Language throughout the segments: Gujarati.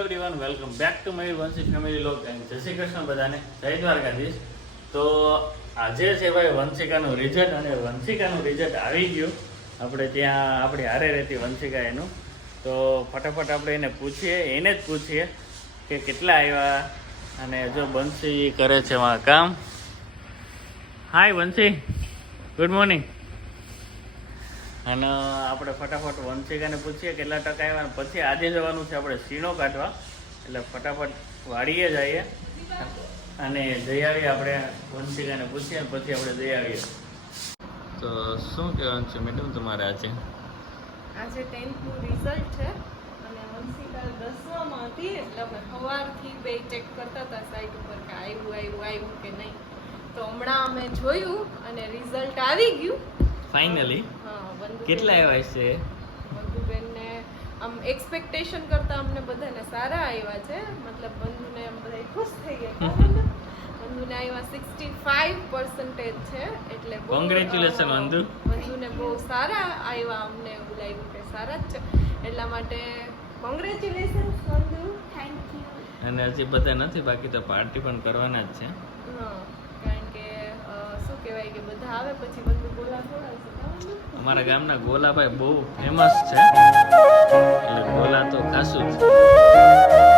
Everyone welcome back to Mayur Vanshi family lock and Jai Shri Krishna બધાને. જય દ્વારકાધીશ. તો આજે છે ભાઈ વંશિકાનું રિઝલ્ટ અને વંશિકાનું રિઝલ્ટ આવી ગયું. આપણે ત્યાં, આપણી હારે રહેતી વંશિકા એનું. તો ફટાફટ આપણે એને પૂછીએ, એને જ પૂછીએ કે કેટલા આવ્યા અને જો વંશી કરે છે એમાં કામ. હાય વંશી ગુડ મોર્નિંગ અને આપણે ફટાફટ વંશિકાને પૂછીએ કેટલા ટકા આવ્યા પછી આજે જવાનું છે આપણે સીણો કાઢવા. એટલે ફટાફટ વાળીએ જઈએ. અને જઈ આવીએ આપણે વંશિકાને પૂછીએ પછી આપણે જઈ આવીએ. તો શું કહેવાનું છે મેડમ તમારે આજે? આજે ટેન્થનું રિઝલ્ટ છે. અને વંશિકા દસવામાં હતી એટલે અમે સવારથી બે ચેક કરતા હતા સાઈટ ઉપર કે આવ્યું આવ્યું આવ્યું કે નહીં. તો હમણાં અમે જોયું અને રિઝલ્ટ આવી ગયું. ફાઇનલી હા કેટલા આવ્યા છે? બંધુબેનને આમ એક્સપેક્ટેશન કરતા અમને બધાને સારા આવ્યા છે. મતલબ બંધુને આમ બધા ખુશ થઈ ગયા. બંધુ? બંધુને આવ્યા સિક્સટી ફાઈવ પર્સન્ટેજ છે. એટલે કોંગ્રેચ્યુલેશન બંધુ. બંધુને બહુ સારા આવ્યા અમને એવું લાગ્યું કે સારા જ છે. એટલા માટે કોંગ્રેચ્યુલેશન બંધુ. થેન્ક યુ અને હજી બધા નથી બાકી તો પાર્ટી પણ કરવાના જ છે. હા. કહેવાય કે બધા આવે, પછી બધું ગોલા ખવડાવશે અમારા ગામના ગોલાભાઈ બહુ ફેમસ છે. એટલે ગોલા તો ખાસું જ.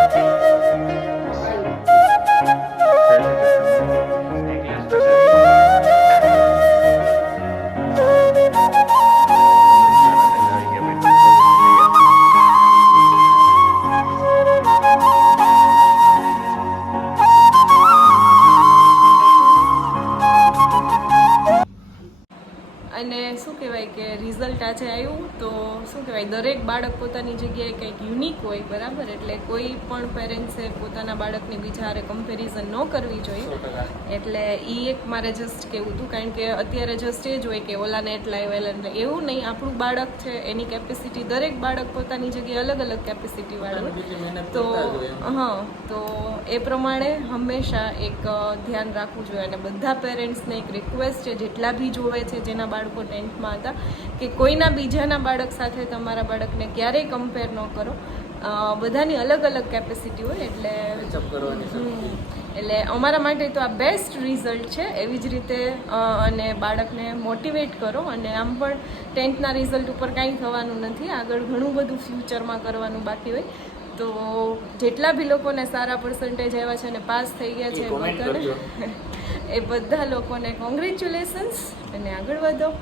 કહેવાય દરેક બાળક પોતાની જગ્યાએ કંઈક યુનિક હોય બરાબર? એટલે કોઈ પણ પેરેન્ટ્સે પોતાના બાળકની બીજા હારે કમ્પેરિઝન ન કરવી જોઈએ. એટલે એ એક મારે જસ્ટ કહેવું હતું કારણ કે અત્યારે જસ્ટ એ જ હોય કે ઓલાને એટલા આવ્યા એટલે એવું નહીં. આપણું બાળક છે એની કેપેસિટી દરેક બાળક પોતાની જગ્યાએ અલગ અલગ કેપેસિટી વાળું તો હા તો એ પ્રમાણે હંમેશા એક ધ્યાન રાખવું જોઈએ. અને બધા પેરેન્ટ્સને એક રિક્વેસ્ટ છે જેટલા બી જોવે છે જેના બાળકો ટેન્થમાં હતા કે કોઈના બીજાના બાળક સાથે તમારા બાળકને ક્યારેય કમ્પેર ન કરો. બધાની અલગ અલગ કેપેસિટી હોય એટલે. એટલે અમારા માટે તો આ બેસ્ટ રિઝલ્ટ છે. એવી જ રીતે અને બાળકને મોટિવેટ કરો અને આમ પણ ટેન્થના રિઝલ્ટ ઉપર કાંઈ થવાનું નથી. આગળ ઘણું બધું ફ્યુચરમાં કરવાનું બાકી હોય. તો જેટલા બી લોકોને સારા પર્સન્ટેજ આવ્યા છે અને પાસ થઈ ગયા છે એ બધાને- એ બધા લોકોને કોંગ્રેચ્યુલેશન્સ અને આગળ વધો.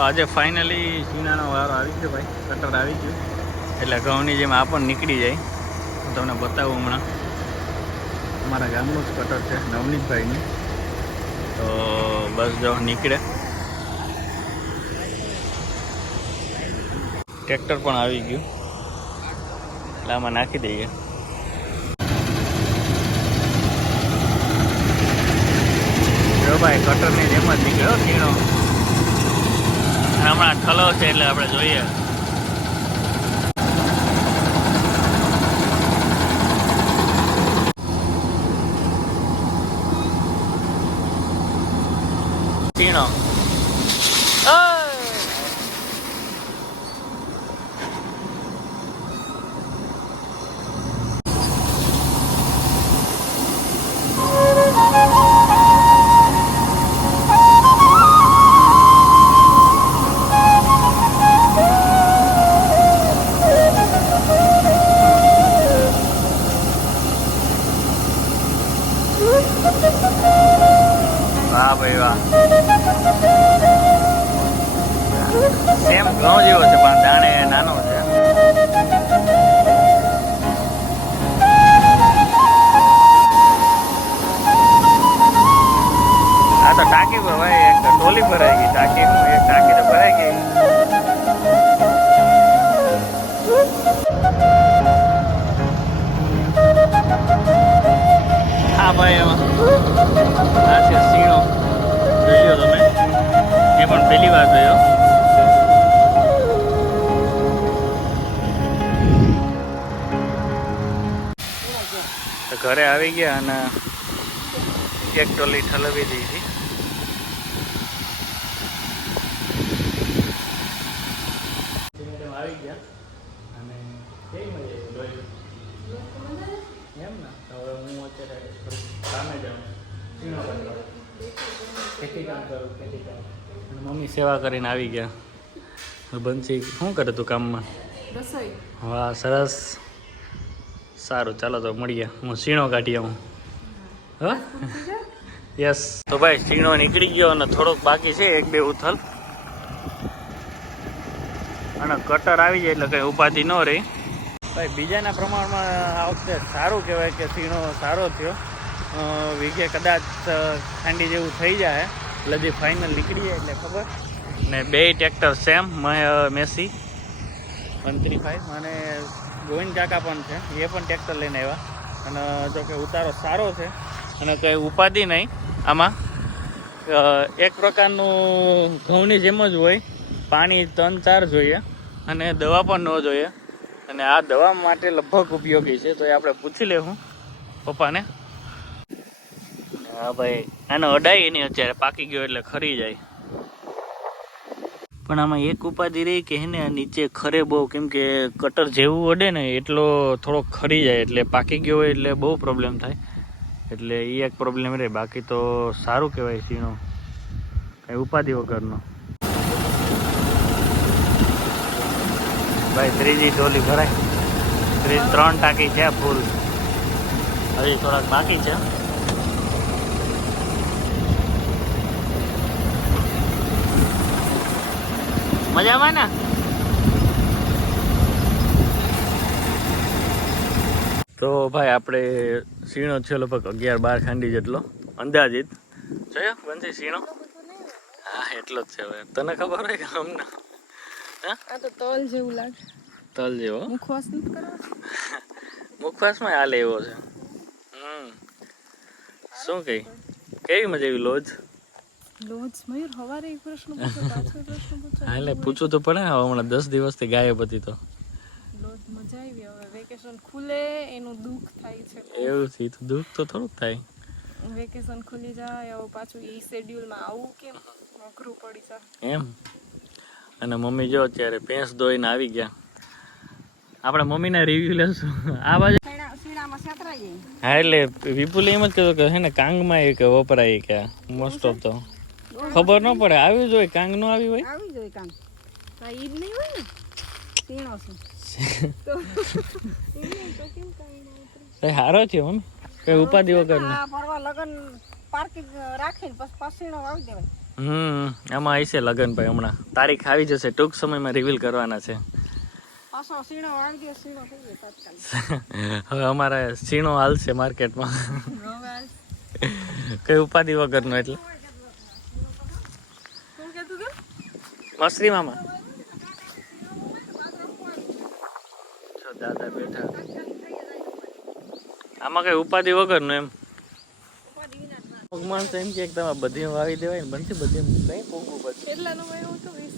તો આજે ફાઇનલી ચીનાનો વારો આવી ગયો ભાઈ. કટર આવી ગયું. એટલે ઘઉંની જેમ આ પણ નીકળી જાય. હું તમને બતાવું હમણાં. અમારા ગામનું જ કટર છે, નવનીતભાઈનું. તો બસ જો, નીકળે. ટ્રેક્ટર પણ આવી ગયું. એટલે આમાં નાખી દઈએ. જો ભાઈ, કટરની જેમ જ નીકળ્યો કીણો હમણાં ઠલો છે એટલે આપણે જોઈએ. ટીણો. પણ પહેલી વાર જોયો ઘરે આવી ગયા અને એક ટોલી ઠલવી દીધી. મેડમ આવી ગયા અને કેવી મજા એમ ને? તો હવે હું અત્યારે કામે જાઉં. ખેતી કામ કરું ખેતી કામ. મમ્મી સેવા કરીને આવી ગયા. બંસી શું કરે તું કામમાં? રસોઈ. વાહ સરસ. સારું ચાલો તો મળીએ હું સીણો કાઢી આવું. હા? યસ. તો ભાઈ સીણો નીકળી ગયો અને થોડોક બાકી છે એક બે ઉથલ. અને કટર આવી જાય એટલે કંઈ ઉપાધિ ન રહી. ભાઈ બીજાના પ્રમાણમાં આ વખતે સારું કહેવાય કે સીણો સારો થયો. વીઘે કદાચ ખાંડી જેવું થઈ જાય જે ફાઇનલ નીકળી એટલે ખબર. ને બે tractor same Massey. One three five અને ગોવિંદ કાકા પણ છે. એ પણ ટ્રેક્ટર લઈને આવ્યા. અને જો કે ઉતારો સારો છે. અને કંઈ ઉપાધિ નહીં. આમાં એક પ્રકારનું ઘઉંની જેમ જ હોય. પાણી ત્રણ ચાર જોઈએ. અને દવા પણ ન જોઈએ. અને આ દવા માટે લગભગ ઉપયોગી છે. તો એ આપણે પૂછી લેવું પપ્પાને. હા ભાઈ. આનો અડાઈ નહીં અત્યારે પાકી ગયો એટલે ખરી જાય. પણ આમાં એક ઉપાધિ રહી કે એને નીચે ખરે બહુ, કેમ કે કટર જેવું અડે ને એટલો થોડો ખરી જાય એટલે પાકી ગયો હોય એટલે બહુ પ્રોબ્લેમ થાય. એટલે એ એક પ્રોબ્લેમ રહે. બાકી તો સારું કહેવાય સીણો. કઈ ઉપાધિ વગરનો. ભાઈ, ત્રીજી ટોલી ભરાય. ત્રણ ટાંકી છે ફૂલ હજી થોડાક બાકી છે. મજામાં ને? તો ભાઈ આપણે સીણો છે લગભગ અગિયાર બાર ખાંડી જેટલો. અંદાજિત. જોયો? બંધી સીણો? હા એટલો જ છે હવે. તને ખબર હોય કે અમને? આ તો તલ જેવું લાગે. તલ જેવો? મુખવાસ નથી કરવા? મુખવાસમાં હાલે એવો છે. હમ. શું કહી? કેવી મજા એવી લોજ? લોજ મયુર હવારે એક પ્રશ્ન પૂછો પાછો પ્રશ્ન પૂછો હા એટલે પૂછવું તો પડે ને હવે હમણાં દસ દિવસથી ગાયબ હતી તો. લોજ મજા આવી હવે વેકેશન ખુલે એનું દુઃખ થાય છે. એવું છે તો દુઃખ તો થોડુંક થાય. વેકેશન ખુલી જાય હવે પાછું ઈ શેડ્યુલમાં આવું કેમ? અઘરું પડી જાય. એમ. અને મમ્મી જો અત્યારે ભેંસ દોઈને આવી ગયા. આપણે મમ્મીના રિવ્યુ લેશું. આ બાજુ હા એટલે વિપુલ એમ જ કીધું કે હે ને કાંગમાં એ કે વપરાય કે મોસ્ટ ઓફ તો. ખબર ન પડે. આવ્યું જ હોય કાંગ નો આવી હોય? આવી જોઈએ કામ હા ઈ જ નહીં હોય ને? તીણો છે. એ હારો છે મમ્મી કઈ ઉપાધિ વગર ને ફરવા લગન પાર્કિંગ રાખીને પછી પસીણો આવી દેવાય. હમ એમાં આવી છે લગન ભાઈ હમણાં. તારીખ આવી જશે ટૂંક સમયમાં રિવીલ કરવાના છે. આવી હવે અમારે સીણો હાલશે માર્કેટમાં કઈ ઉપાધિ વગરનો એટલે શું કહેતું તું મસરી મામા. દાદા બેઠા. આમાં કઈ ઉપાધિ વગરનું એમ? ભગવાન એમ કે તમે બધી વાવી દેવાય ને બનશે બધી કઈ પૂગવું પડશે કેટલાનું વાવ્યું વીસ.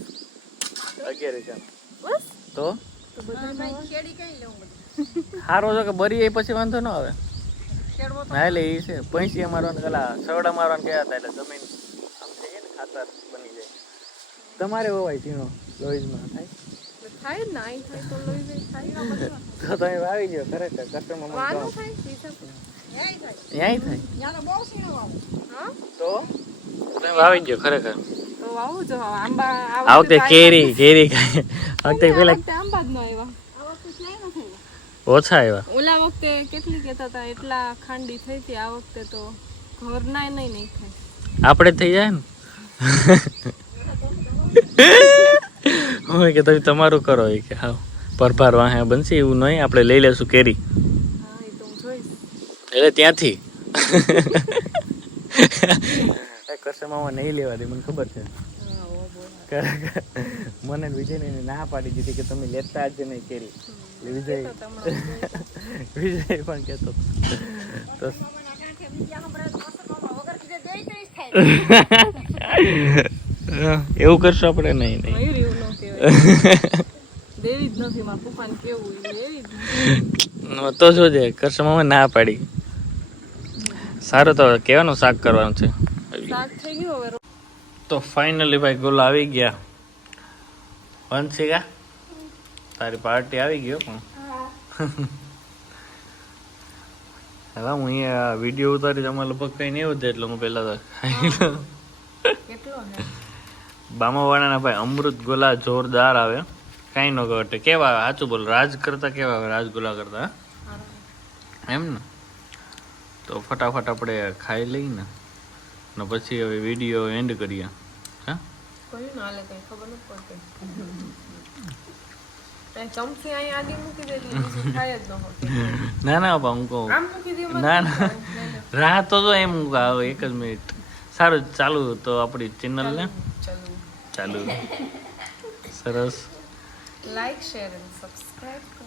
અગિયાર હજાર. બસ? તો? તો સારો છો કે બરી એ પછી વાંધો ન આવે. હા એટલે એ છે પૈસી મારવાનું પેલા સવડા મારવાનું કહેતા હતા એટલે જમીન આમ થઈ ને ખાતર બની જાય. તમારે હોય ઝીણો લોહીજમાં થાય? થાય ને આઈ થાય તો લઈ થાય તો તમે વાવી ગયો ખરેખર કસ્ટમર વાનું થાય ન્યાય થાય. ન્યાય બહુ વાવો. હા? તો? તમે વાવી ગયો ખરેખર તો વાવું જો આંબા આ વખતે કેરી કેરી આ વખતે પેલા આંબા જ ન આવ્યા. ઓછા આવ્યા. ઓલા વખતે કેટલી કહેતા હતા એટલા ખાંડી થઈ હતી આ વખતે તો ઘરના નહીં નહીં થાય આપણે જ થઈ જાય ને? હું કે તમે તમારું કરો એ કે હા પરભાર વાહે બનશે એવું નહીં આપણે લઈ લેશું કેરી. હા એ તો હું જોઈશ એટલે ત્યાંથી કસ્ટમરમાં નહીં લેવા દે મને ખબર છે. મને ને વિજયને ના પાડી દીધી કે તમે લેતા જ નહીં કેરી. વિજય વિજય. પણ કહેતો તો એવું કરશું આપણે? નહીં નહીં. તો જોજે કસ્ટમરમાં ના પાડી. સારું તો કેવાનું શાક કરવાનું છે? તો ફાઇનલી ભાઈ ગોલ આવી ગયા. વંશિકા તારી પાર્ટી આવી ગયો પણ. હવે હું અહીંયા વીડિયો ઉતારી તમારે લગભગ કઈ નહીં ઉતરે એટલે હું પહેલા તો કેટલો બામાવાળાના ભાઈ અમૃત ગોલા જોરદાર આવે. કાંઈ ન ઘટે કેવા આવે? સાચું બોલ. રાજ કરતા કેવા આવે? રાજગુલા કરતા એમ ને? તો ફટાફટ આપણે ખાઈ લઈને ને પછી હવે વીડિયો એન્ડ કરીએ. હા? ના ન હું કહું. ના ના. રાહ તો એમ એક જ મિનિટ. સારું ચાલુ તો આપણી ચેનલ ને. ચલો. સરસ. Like share and subscribe